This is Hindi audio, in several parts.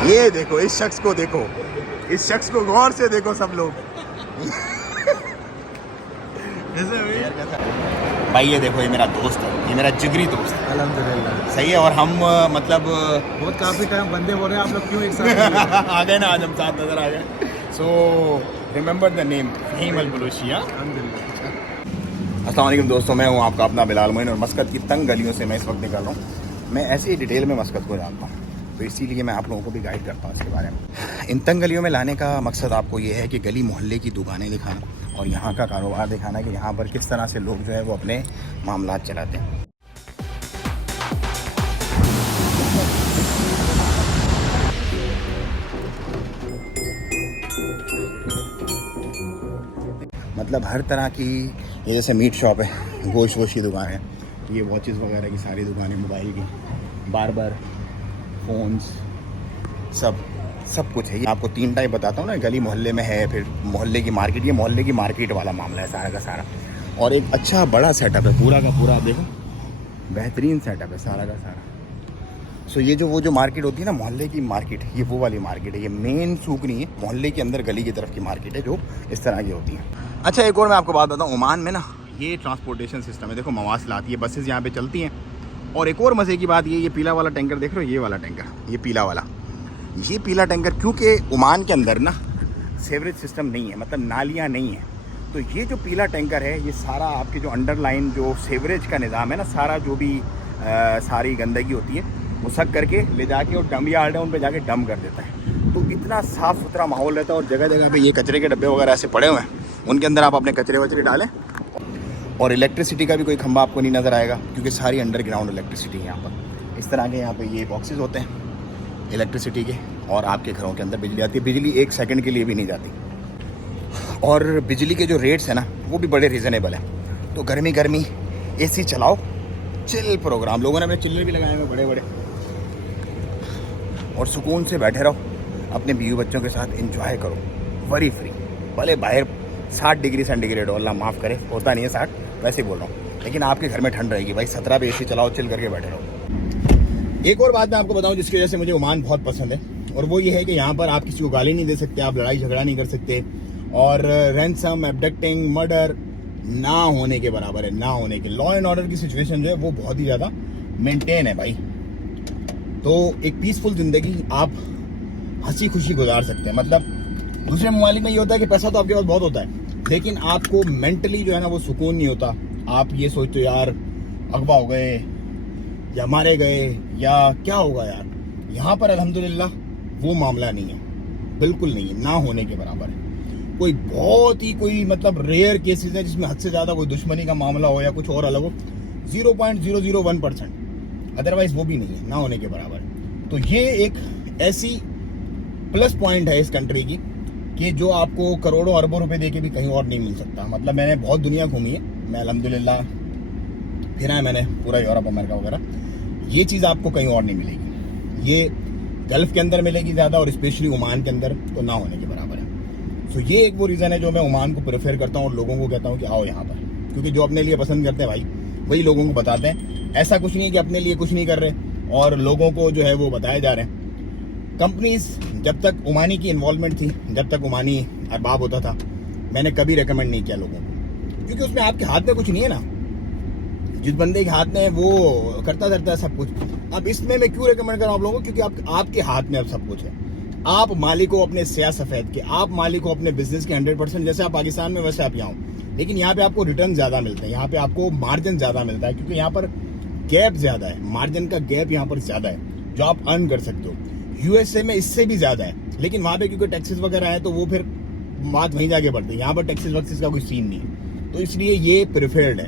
ये देखो, इस शख्स को देखो, इस शख्स को गौर से देखो सब लोग। भाई ये देखो, ये मेरा दोस्त है, ये मेरा जिगरी दोस्त है। अल्हम्दुलिल्लाह सही है। और हम मतलब बहुत काफी टाइम बंदे हो रहे हैं आप लोग, क्यों एक साथ आ गए ना, आज हम साथ नजर आ गए। So remember the name Faheem Al Baluchi. अस्सलाम वालेकुम दोस्तों, मैं हूँ आपका अपना बिलाल मोइन और मस्कत की तंग गलियों से मैं इस वक्त निकल रहा हूँ। मैं ऐसे ही डिटेल में मस्कत को जानता हूँ, तो इसीलिए मैं आप लोगों को भी गाइड करता हूँ इसके बारे में। इन तंग गलियों में लाने का मकसद आपको ये है कि गली मोहल्ले की दुकानें दिखाना और यहाँ का कारोबार दिखाना कि यहाँ पर किस तरह से लोग जो है वो अपने मामलात चलाते हैं। मतलब हर तरह की, ये जैसे मीट शॉप है, गोश्त वोश की दुकान है, ये वॉचेस वगैरह की सारी दुकानें, मोबाइल की, बार्बर, फ़ोन्स, सब कुछ है। ये आपको 3 टाइप बताता हूँ ना, गली मोहल्ले में है, फिर मोहल्ले की मार्केट। ये मोहल्ले की मार्केट वाला मामला है सारा का सारा। और एक अच्छा बड़ा सेटअप है पूरा का पूरा, आप देखो बेहतरीन सेटअप है सारा का सारा। सो ये वो जो मार्केट होती है ना मोहल्ले की मार्केट, ये वो वाली मार्केट है। ये मेन सूक नहीं है, मोहल्ले के अंदर गली की तरफ की मार्केट है जो इस तरह की होती है। अच्छा, एक और मैं आपको बात बताऊँ, ओमान में ना ये ट्रांसपोर्टेशन सिस्टम है। देखो मवासिल आती है, बसेस यहाँ पे चलती हैं। और एक और मज़े की बात ये पीला वाला टैंकर देख रहे हो, ये वाला टैंकर, ये पीला वाला, ये पीला टैंकर, क्योंकि ओमान के अंदर ना सीवरेज सिस्टम नहीं है, मतलब नालियाँ नहीं हैं, तो ये जो पीला टैंकर है ये सारा आपके जो अंडरलाइन जो सीवरेज का निज़ाम है ना, सारा जो भी सारी गंदगी होती है वो सक करके ले जाके और डंप यार्ड है उन पर जाके डंप कर देता है। तो इतना साफ़ सुथरा माहौल रहता है और जगह जगह पे ये कचरे के डब्बे वगैरह ऐसे पड़े हुए हैं, उनके अंदर आप अपने कचरे वचरे डालें। और इलेक्ट्रिसिटी का भी कोई खंभा आपको नहीं नज़र आएगा, क्योंकि सारी अंडरग्राउंड इलेक्ट्रिसिटी है यहाँ पर। इस तरह के यहाँ पे ये बॉक्सेस होते हैं इलेक्ट्रिसिटी के, और आपके घरों के अंदर बिजली आती है। बिजली 1 सेकंड के लिए भी नहीं जाती। और बिजली के जो रेट्स हैं ना वो भी बड़े रीज़नेबल हैं। तो गर्मी AC चलाओ, चिल प्रोग्राम, लोगों ने अपने चिल्लर भी लगाए हुए बड़े बड़े, और सुकून से बैठे रहो, अपने बीवी बच्चों के साथ एंजॉय करो, वरी फ्री। भले बाहर 60 डिग्री सेंटीग्रेड हो, अल्लाह माफ़ करे, होता नहीं है 60, वैसे ही बोल रहा हूँ, लेकिन आपके घर में ठंड रहेगी भाई। 17 पे AC चलाओ, चिल करके बैठे रहो। एक और बात मैं आपको बताऊं जिसकी वजह से मुझे ओमान बहुत पसंद है, और वो ये है कि यहाँ पर आप किसी को गाली नहीं दे सकते, आप लड़ाई झगड़ा नहीं कर सकते, और रैंसम, एब्डक्टिंग, मर्डर ना होने के बराबर है, ना होने के। लॉ एंड ऑर्डर की सिचुएशन जो है वो बहुत ही ज़्यादा मेंटेन है भाई। तो एक पीसफुल ज़िंदगी आप हंसी खुशी गुजार सकते हैं। मतलब दूसरे ममालिक में ये होता है कि पैसा तो आपके पास बहुत होता है, लेकिन आपको मेंटली जो है ना वो सुकून नहीं होता। आप ये सोचते हो यार अगवा हो गए या मारे गए या क्या होगा यार। यहाँ पर अल्हम्दुलिल्लाह वो मामला नहीं है, बिल्कुल नहीं है, ना होने के बराबर है। कोई बहुत ही कोई मतलब रेयर केसेस है जिसमें हद से ज़्यादा कोई दुश्मनी का मामला हो या कुछ और अलग हो, 0.001%, अदरवाइज वो भी नहीं है, ना होने के बराबर है। तो ये एक ऐसी प्लस पॉइंट है इस कंट्री की कि जो आपको करोड़ों अरबों रुपए देके भी कहीं और नहीं मिल सकता। मतलब मैंने बहुत दुनिया घूमी है, मैं अल्हम्दुलिल्लाह फिरा है मैंने पूरा यूरोप अमेरिका वगैरह, ये चीज़ आपको कहीं और नहीं मिलेगी। ये गल्फ़ के अंदर मिलेगी ज़्यादा, और स्पेशली ओमान के अंदर तो ना होने के बराबर है। सो ये एक वो रीज़न है जो मैं ओमान को प्रेफर करता हूँ और लोगों को कहता हूँ कि आओ यहाँ पर, क्योंकि जो अपने लिए पसंद करते हैं भाई वही लोगों को बताते हैं। ऐसा कुछ नहीं है कि अपने लिए कुछ नहीं कर रहे और लोगों को जो है वो बताए जा रहे हैं। कंपनीज जब तक ओमानी की इन्वॉल्वमेंट थी, जब तक ओमानी अरबाब होता था, मैंने कभी रेकमेंड नहीं किया लोगों को, क्योंकि उसमें आपके हाथ में कुछ नहीं है ना। जिस बंदे के हाथ में वो करता धरता है सब कुछ। अब इसमें मैं क्यों रेकमेंड कर रहा हूँ आप लोगों को, क्योंकि आपके हाथ में अब सब कुछ है। आप मालिक हो अपने स्याह सफ़ेद के, आप मालिक हो अपने बिजनेस के 100%। जैसे आप पाकिस्तान में वैसे आप यहाँ हो, लेकिन यहाँ पे आपको रिटर्न ज़्यादा मिलते हैं, यहाँ पे आपको मार्जिन ज़्यादा मिलता है, क्योंकि यहाँ पर गैप ज़्यादा है, मार्जिन का गैप यहाँ पर ज़्यादा है जो आप अर्न कर सकते हो। USA में इससे भी ज़्यादा है, लेकिन वहाँ पे क्योंकि टैक्सेस वगैरह है तो वो फिर बात वहीं जाके बढ़ती है। यहाँ पर टैक्सेस वैक्सेस का कोई सीन नहीं है, तो इसलिए ये प्रिफर्ड है।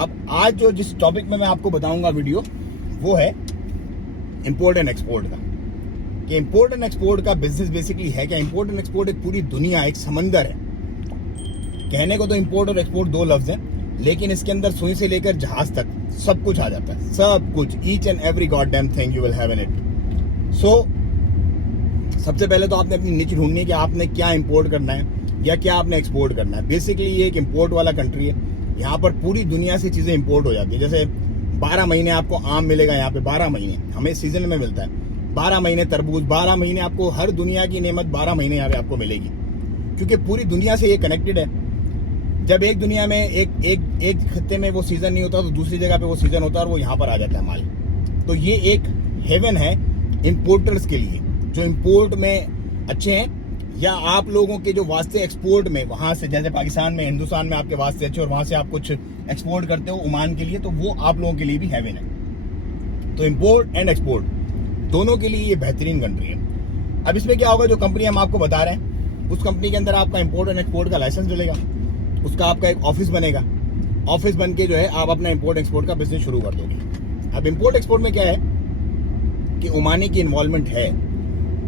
अब आज जो जिस टॉपिक में मैं आपको बताऊंगा वीडियो, वो है इंपोर्ट एंड एक्सपोर्ट का, कि इंपोर्ट एंड एक्सपोर्ट का बिजनेस बेसिकली है क्या। इंपोर्ट एंड एक्सपोर्ट एक पूरी दुनिया, एक समंदर है। कहने को तो इंपोर्ट और एक्सपोर्ट 2 लफ्ज हैं, लेकिन इसके अंदर सुई से लेकर जहाज तक सब कुछ आ जाता है, सब कुछ, each and every god damn thing you will have in it. So सबसे पहले तो आपने अपनी निच ढूंढनी है कि आपने क्या इंपोर्ट करना है या क्या आपने एक्सपोर्ट करना है। बेसिकली ये एक इंपोर्ट वाला कंट्री है, यहाँ पर पूरी दुनिया से चीज़ें इंपोर्ट हो जाती है। जैसे 12 महीने आपको आम मिलेगा यहाँ पे, 12 महीने हमें सीजन में मिलता है, 12 महीने तरबूज, 12 महीने आपको हर दुनिया की नेमत 12 महीने यहाँ पे आपको मिलेगी, क्योंकि पूरी दुनिया से ये कनेक्टेड है। जब एक दुनिया में एक खत्ते में वो सीजन नहीं होता तो दूसरी जगह पे वो सीजन होता है और वो यहाँ पर आ जाता है माल। तो ये एक हेवन है इंपोर्टर्स के लिए, जो इंपोर्ट में अच्छे हैं, या आप लोगों के जो वास्ते एक्सपोर्ट में वहां से, जैसे पाकिस्तान में, हिंदुस्तान में आपके वास्ते अच्छे और वहां से आप कुछ एक्सपोर्ट करते हो ओमान के लिए, तो वो आप लोगों के लिए भी हेवन है। तो इंपोर्ट एंड एक्सपोर्ट दोनों के लिए ये बेहतरीन कंट्री है। अब इसमें क्या होगा, जो कंपनी हम आपको बता रहे हैं उस कंपनी के अंदर आपका इंपोर्ट एंड एक्सपोर्ट का लाइसेंस डलेगा, उसका आपका एक ऑफिस बनेगा, ऑफिस बन के जो है आप अपना इंपोर्ट एक्सपोर्ट का बिजनेस शुरू कर दोगे। अब इंपोर्ट एक्सपोर्ट में क्या है कि ओमानी की इन्वॉल्वमेंट है,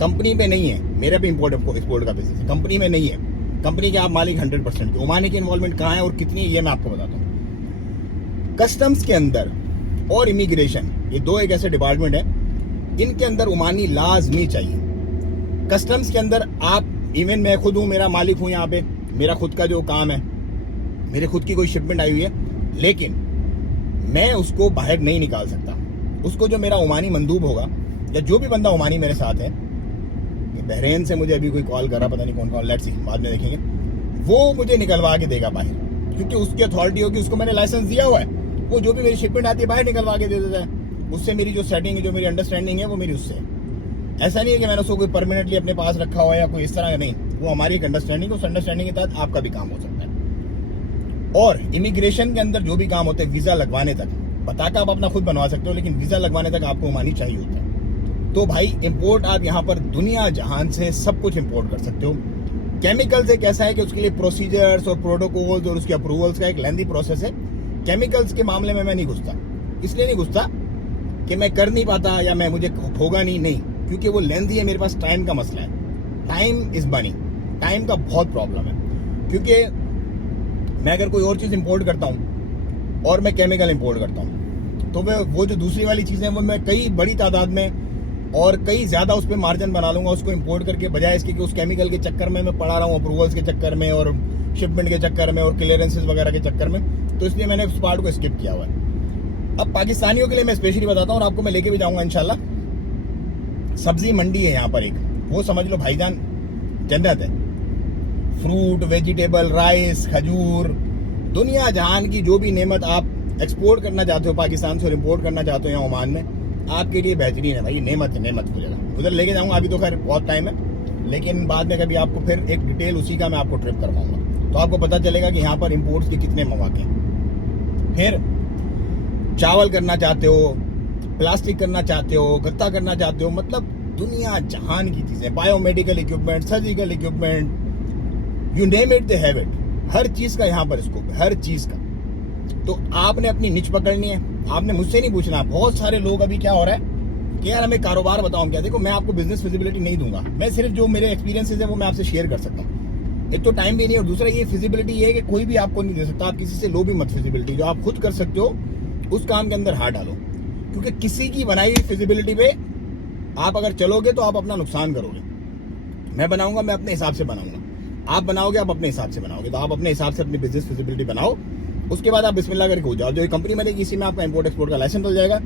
कंपनी में नहीं है। मेरा भी इंपोर्ट एक्सपोर्ट का बिजनेस है, कंपनी में नहीं है, कंपनी के आप मालिक 100%। ओमानी की इन्वॉल्वमेंट कहाँ है और कितनी है ये मैं आपको बताता हूँ। कस्टम्स के अंदर और इमिग्रेशन, ये दो एक ऐसे डिपार्टमेंट है, इनके अंदर ओमानी लाजमी चाहिए। कस्टम्स के अंदर आप, इवन मैं खुद हूँ, मेरा मालिक हूँ यहाँ पे, मेरा खुद का जो काम है, मेरे खुद की कोई शिपमेंट आई हुई है, लेकिन मैं उसको बाहर नहीं निकाल सकता। उसको जो मेरा ओमानी मंदूब होगा या जो भी बंदा ओमानी मेरे साथ है, बहरीन से मुझे अभी कोई कॉल कर रहा, पता नहीं कौन कॉल, लेट्स सी, बाद में देखेंगे, वो मुझे निकलवा के देगा बाहर, क्योंकि उसकी अथॉरिटी होगी, उसको मैंने लाइसेंस दिया हुआ है, वो जो भी मेरी शिपमेंट आती है बाहर निकलवा के दे देता है। उससे मेरी जो सेटिंग है, जो मेरी अंडरस्टैंडिंग है, वो मेरी उससे है। ऐसा नहीं है कि मैंने उसको कोई परमानेंटली अपने पास रखा हुआ है या कोई इस तरह का, नहीं, वो हमारी एक अंडरस्टैंडिंग, उस अंडरस्टैंडिंग के तहत आपका भी काम हो सकता है। और इमिग्रेशन के अंदर जो भी काम होते हैं, वीजा लगवाने तक, पताका आप अपना खुद बनवा सकते हो, लेकिन वीजा लगवाने तक आपको ओमानी चाहिए होता है। तो भाई इंपोर्ट आप यहाँ पर दुनिया जहान से सब कुछ इंपोर्ट कर सकते हो। केमिकल्स एक ऐसा है कि उसके लिए प्रोसीजर्स और प्रोटोकॉल्स और उसके अप्रूवल्स का एक लेंथी प्रोसेस है। केमिकल्स के मामले में मैं नहीं घुसता, इसलिए नहीं घुसता कि मैं कर नहीं पाता या मैं मुझे होगा नहीं, क्योंकि वो लेंथी है, मेरे पास टाइम का मसला है। टाइम इज मनी, टाइम का बहुत प्रॉब्लम है, क्योंकि मैं अगर कोई और चीज़ इंपोर्ट करता हूँ और मैं केमिकल इंपोर्ट करता हूँ, तो वो जो दूसरी वाली चीज़ें हैं वो मैं कई बड़ी तादाद में और कई ज़्यादा उस पर मार्जिन बना लूंगा उसको इंपोर्ट करके, बजाय इसके कि उस केमिकल के चक्कर में मैं पड़ा रहा हूँ, अप्रूवल्स के चक्कर में और शिपमेंट के चक्कर में और क्लियरेंसेस वगैरह के चक्कर में। तो इसलिए मैंने उस पार्ट को स्किप किया हुआ है। अब पाकिस्तानियों के लिए मैं स्पेशली बताता हूँ और आपको मैं लेके भी जाऊँगा इंशाल्लाह। सब्जी मंडी है यहाँ पर एक, वो समझ लो भाईजान जन्नत है। फ्रूट, वेजिटेबल, राइस, खजूर, दुनिया जहान की जो भी नेमत आप एक्सपोर्ट करना चाहते हो पाकिस्तान से और इम्पोर्ट करना चाहते हो यहाँ ओमान में, आपके लिए बेहतरीन है भाई। नेमत है, नेमत हो जाएगा। उधर लेके जाऊँगा, अभी तो खैर बहुत टाइम है, लेकिन बाद में कभी आपको फिर एक डिटेल उसी का मैं आपको ट्रिप करवाऊंगा, तो आपको पता चलेगा कि यहाँ पर इम्पोर्ट्स के कितने मौके हैं। फिर चावल करना चाहते हो, प्लास्टिक करना चाहते हो, गत्ता करना चाहते हो, मतलब दुनिया जहान की चीज़ें, biomedical equipment, surgical equipment, you name it they have it. हर चीज़ का यहाँ पर स्कोप है, हर चीज़ का। तो आपने अपनी निच पकड़नी है, आपने मुझसे नहीं पूछना। बहुत सारे लोग अभी क्या हो रहा है कि यार हमें कारोबार बताओ, क्या, देखो मैं आपको बिजनेस फिजिबिलिटी नहीं दूंगा, मैं सिर्फ जो मेरे एक्सपीरियंसेस है वो मैं आपसे शेयर कर सकता हूँ। एक तो टाइम भी नहीं, और दूसरा ये फिजिबिलिटी ये है कि कोई भी आपको नहीं दे सकता। आप किसी से लो भी मत फिजिबिलिटी, जो आप खुद कर सकते हो उस काम के अंदर हाथ डालो, क्योंकि किसी की बनाई हुई फिजिबिलिटी पे आप अगर चलोगे तो आप अपना नुकसान करोगे। मैं बनाऊंगा, मैं अपने हिसाब से बनाऊंगा, आप बनाओगे आप अपने हिसाब से बनाओगे। तो आप अपने हिसाब से अपनी बिजनेस फिजिबिलिटी बनाओ, उसके बाद आप बिस्मिल्लाह करके हो जाओ। जो कंपनी बनेगी इसी में आपका इंपोर्ट एक्सपोर्ट का लाइसेंस मिल जाएगा,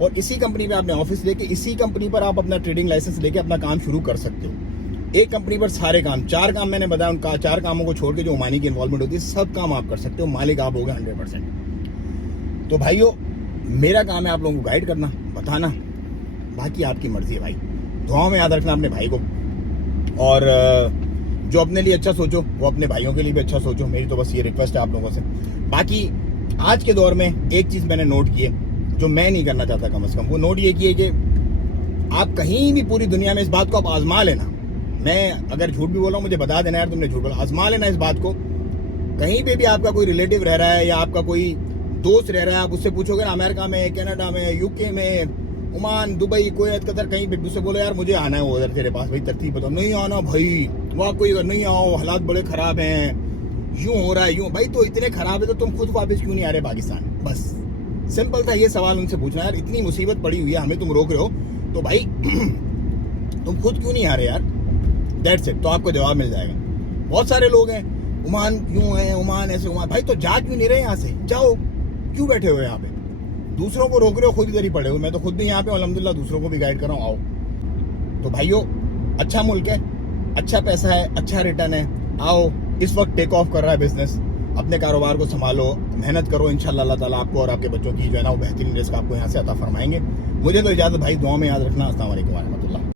और इसी कंपनी पे आपने ऑफिस लेके, इसी कंपनी पर आप अपना ट्रेडिंग लाइसेंस लेके अपना काम शुरू कर सकते हो। एक कंपनी पर सारे काम, 4 काम मैंने बताया, उन 4 कामों को छोड़ के जो ओमानी की इन्वॉल्वमेंट होती है, सब काम आप कर सकते हो। मालिक आप होगे 100%। तो भाइयों, मेरा काम है आप लोगों को गाइड करना, बताना, बाकी आपकी मर्जी है भाई। दुआओं में याद रखना अपने भाई को, और जो अपने लिए अच्छा सोचो वो अपने भाइयों के लिए भी अच्छा सोचो। मेरी तो बस ये रिक्वेस्ट है आप लोगों से। बाकी आज के दौर में एक चीज़ मैंने नोट की है जो मैं नहीं करना चाहता कम से कम, वो नोट ये की है कि आप कहीं भी पूरी दुनिया में इस बात को आप आजमा लेना। मैं अगर झूठ भी बोला हूँ मुझे बता देना यार तुमने झूठ बोला, आजमा लेना इस बात को। कहीं पे भी आपका कोई रिलेटिव रह रहा है या आपका कोई दोस्त रह रहा है, आप उससे पूछोगे ना, अमेरिका में, कनाडा में, यूके में, ओमान, दुबई, कुवैत, कतर, कहीं पे उससे बोलो यार मुझे आना है उधर तेरे पास, भाई तरतीब बताओ। नहीं आना भाई, वहाँ कोई नहीं आओ, हालात बड़े खराब हैं, यूं हो रहा है यूं। भाई तो इतने खराब है तो तुम खुद वापस क्यों नहीं आ रहे पाकिस्तान? बस सिंपल था ये सवाल उनसे पूछना, यार इतनी मुसीबत पड़ी हुई है, हमें तुम रोक रहे हो, तो भाई तुम खुद क्यों नहीं आ रहे यार? That's it. तो आपको जवाब मिल जाएगा। बहुत सारे लोग हैं, ओमान क्यों है, ओमान ऐसे, ओमान, भाई तो जा क्यों नहीं रहे यहाँ से? जाओ, क्यों बैठे हो यहाँ पे? दूसरों को रोक रहे हो, खुद इधर ही पड़े हो। मैं तो खुद भी यहाँ पे अल्हम्दुलिल्लाह दूसरों को भी गाइड कर रहा हूँ, आओ। तो भाइयों अच्छा मुल्क है, अच्छा पैसा है, अच्छा रिटर्न है। आओ, इस वक्त टेक ऑफ कर रहा है बिजनेस, अपने कारोबार को संभालो, मेहनत करो, इंशाल्लाह अल्लाह ताला आपको और आपके बच्चों की जो है ना वो बेहतरीन रिस्क आपको यहाँ से अता फरमाएंगे। मुझे तो इजाजत भाई, दुआ में याद रखना। अस्सलाम वालेकुम व रहमतुल्लाह।